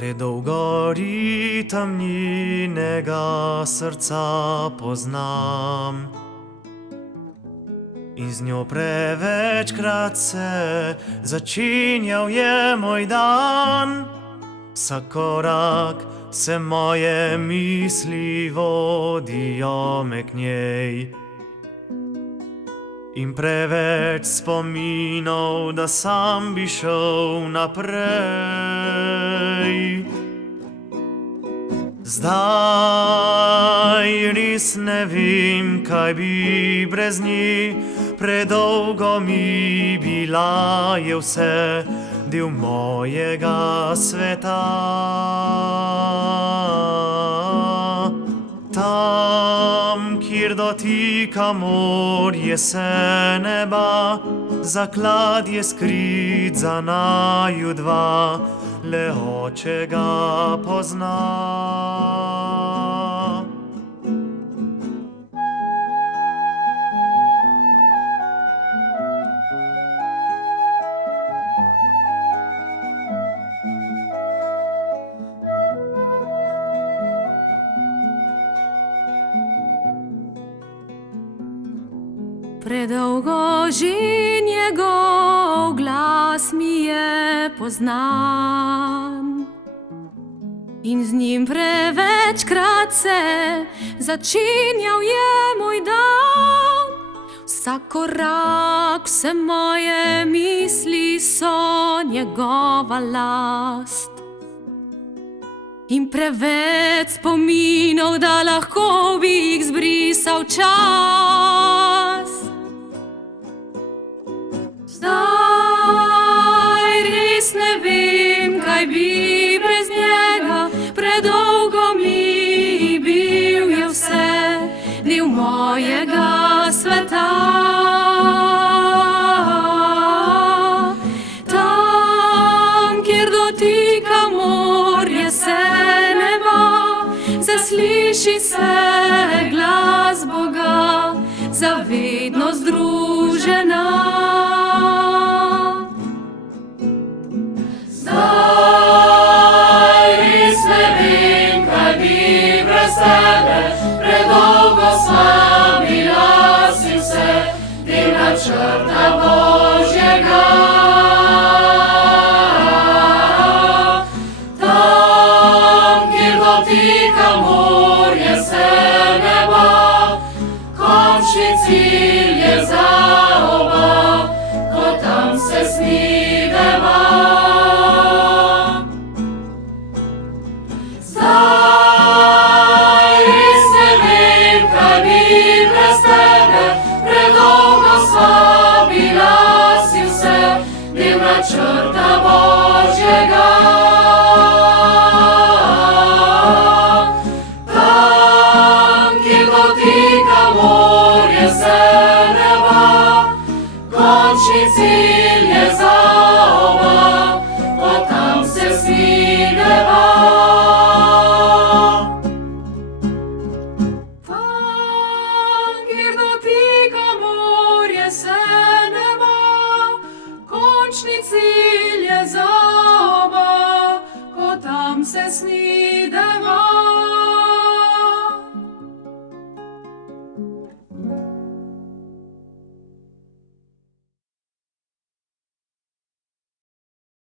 Predolgo ritem njenega srca poznam in z njo prevečkrat se začinjal je moj dan. Vsak korak se moje misli vodijo me k njej in preveč spominov, da sam bi šel naprej. Zdaj res ne vem, kaj bi brez nje, predolgo mi bila je vse del mojega sveta. Tam, kjer dotika morje se neba, zaklad je skrit za naju dva, le oče ga pozna. Predolgo že njegov glas mi je poznan in z njim prevečkrat se začinjal je moj dan. Vsak korak, vse moje misli so njegova last in preveč spominov, da lahko bi jih zbrisal čas. Zdaj res ne vem, kaj bi brez njega, predolgo mi bil je vse del mojega sveta. Tam, kjer dotika morje se neba, zasliši se glas Boga, zavedno združena. Predolgo sva bila, si vse del načrta Božjega. Tam, kjer dotika morje se neba, končni cilj je za oba, ko tam se snideva. Načrta Božjega. Tam, kjer dotika morje se neba, končni cilj je za oba, ko tam se snideva. Tam, kjer dotika morje se neba, končni cilj